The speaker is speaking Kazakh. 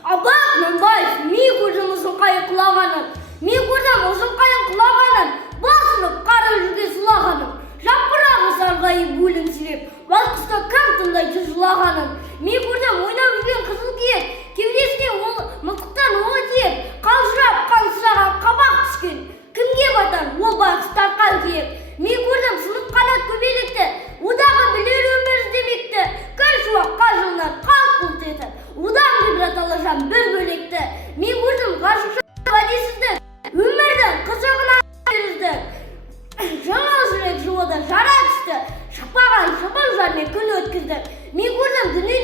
Абай Құнанбаев ми көрдім ұзынқайың құлағанын, ми көрдім ұзынқайың құлағанын, басынып қара жүге сұлағанын, жапырағы сарғайып өлімсіреп, балқыста кім тыңдайды жылағанын, ми көрдім ойнап жүрген қызыл киік, кеудесіне мылтықтан оғы тиіп, қалжырап қансыраған қабақ түскен, кімге батар ол байқұс тартқан киік. Ми көрдім сынып қанат көбелекті, одағы білер өмір іздемекті, күн шуаққа жылынар қалт бұлт етіп, одан ғибрат алажан бір бөлекті. Ми көрдім ғашықша уәдесізді, өмірдің қызығына берізді, жаңа жүрек жылыды жара түсті, шықпаған шыбын жармен күн өткізді. Ми көрдім дүние